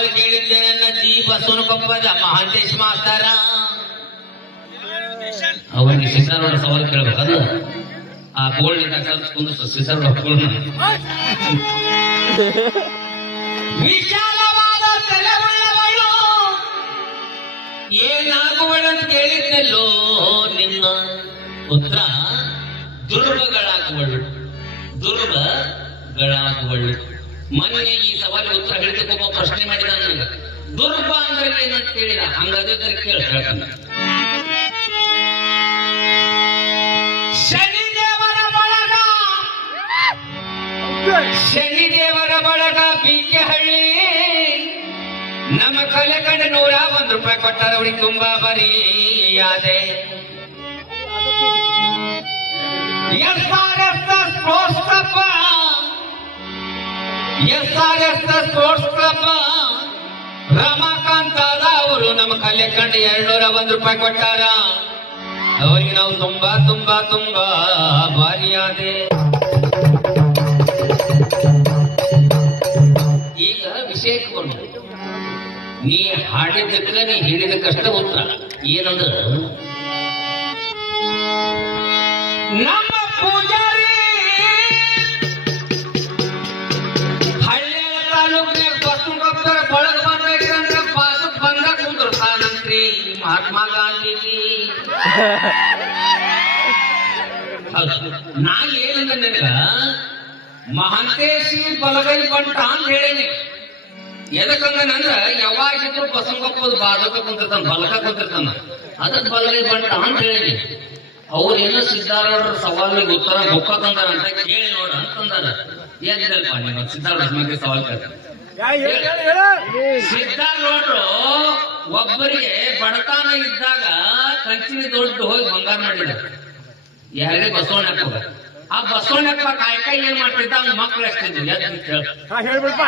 ಸವಾಲು ಕೇಳಿದ್ದೆ ನನ್ನ ಜಿ ಬಸವನಕೊಪ್ಪದ ಮಹಾಂತೇಶ್ ಮಾಸ್ತರ. ಅವನಿಗೆ ಸಿದ್ದಾರೂಢ ಸವಾಲು ಕೇಳಬೇಕಲ್ಲ, ಆ ಗೋಲ್ಡ್ ಕುಂದಿಸ ಸಿದ್ದಾರೂಢ. ವಿಶಾಲವಾದ ತಲೆಯುಳ್ಳವಳು ಏನಾಗುವಳಂತ ಕೇಳಿದ್ದೆಲ್ಲೋ ನಿನ್ನ ಪುತ್ರ ದುರ್ಗಗಳಾಗುವಳು, ದುರ್ಗಗಳಾಗುವಳು. ಮೊನ್ನೆ ಈ ಸವಾಲಿಗೆ ಉತ್ತರ ಹೇಳಿದಕ್ಕೊಬ್ಬ ಪ್ರಶ್ನೆ ಮಾಡಿದ ನನಗೆ, ದುರ್ಗ ಅಂದ್ರೆ ಏನಂತ ಕೇಳಿದ. ಹಂಗದಿದ್ರೆ ಕೇಳ್ತಾನ. ಶನಿದೇವರ ಬಳಗ ಬಿಂಕೆಹಳ್ಳಿ ನಮ್ಮ ಕಲೆ ಕಂಡು ₹101 ಕೊಟ್ಟಾರ. ಅವಳಿಗೆ ತುಂಬಾ ಬರೀಯಾದೆ. ಸ್ಪೋರ್ಟ್ಸ್ ಕ್ಲಬ್ ರಮಾಕಾಂತ್ ಅವರು ನಮ್ಮ ಕಲೆ ಕಂಡು ₹201 ಕೊಟ್ಟಾರ. ಅವರಿಗೆ ನಾವು ತುಂಬಾ ತುಂಬಾ ತುಂಬಾ ಭಾರಿಯಾದೆ. ಈಗ ವಿಷಯಕ್ಕೆ ಬಂದು ನೀ ಹಾಡಿದ್ದಕ್ಕ ನೀ ಹೇಳಿದಕ್ಕಷ್ಟ ಉತ್ತರ ಏನಂದ್ರ, ನಮ್ಮ ಪೂಜಾರಿ ಹಳ್ಳಿ ತಾಲೂಕಿನ ಬಸವನಕೊಪ್ಪರ ಬಳಗ ಬಂದ್ರೆ ಬಂದ ಕುಂದ್ರತಾನಂತ್ರಿ ಮಹಾತ್ಮ ಗಾಂಧೀಜಿ. ನಾ ಏನಂದ ನಿನಗ ಮಹಾಂತೇಶಿ ಬಲಗೈ ಬಂಟ ಅಂತ ಹೇಳೇನಿ. ಎದಕ್ಕಂದ್ರ ಯಾವಾಗಿದ್ರು ಬಸವನಕೊಪ್ಪದ ಬಾಜಕ ಕುಂತಿರ್ತಾನ, ಬಲಕ ಕುಂತಿರ್ತಾನ, ಅದಕ್ ಬಲಗೈ ಬಂಟ ಅಂತ ಹೇಳೇನಿ. ಅವ್ರೇನೋ ಸಿದ್ದಾರೂಢರ ಸವಾಲಿಗೆ ಉತ್ತರ ಬೊಕ್ಕ ತಂದಾರಂತ ಕೇಳಿ ನೋಡ ಅಂತಂದಾರ. ಎದ್ದಲ್ಪ ನೀವು ಸಿದ್ದಾರೂಢ ಬಗ್ಗೆ ಸವಾಲ್ ಕೇಳ್ತಾರೆ. ಸಿದ್ದಾರೂಢರು ಒಬ್ಬರಿಗೆ ಬಡತನ ಇದ್ದಾಗ ಕಂಚಿನ ದೊಡ್ಡ ಹೋಗಿ ಬಂಗಾರ ಮಾಡಿದ್ದಾರೆ. ಯಾರಿಗೆ? ಬಸವಣ್ಣಪ್ಪ. ಆ ಬಸವಣ್ಣಪ್ಪ ಕಾಯ್ಕಾಯಿ ಏನ್ ಮಾಡ್ತಿದ್ದ, ಅವ್ನ ಮಕ್ಳು ಎಷ್ಟಿದ್ರು ಎದ್ದು ಕೇಳ.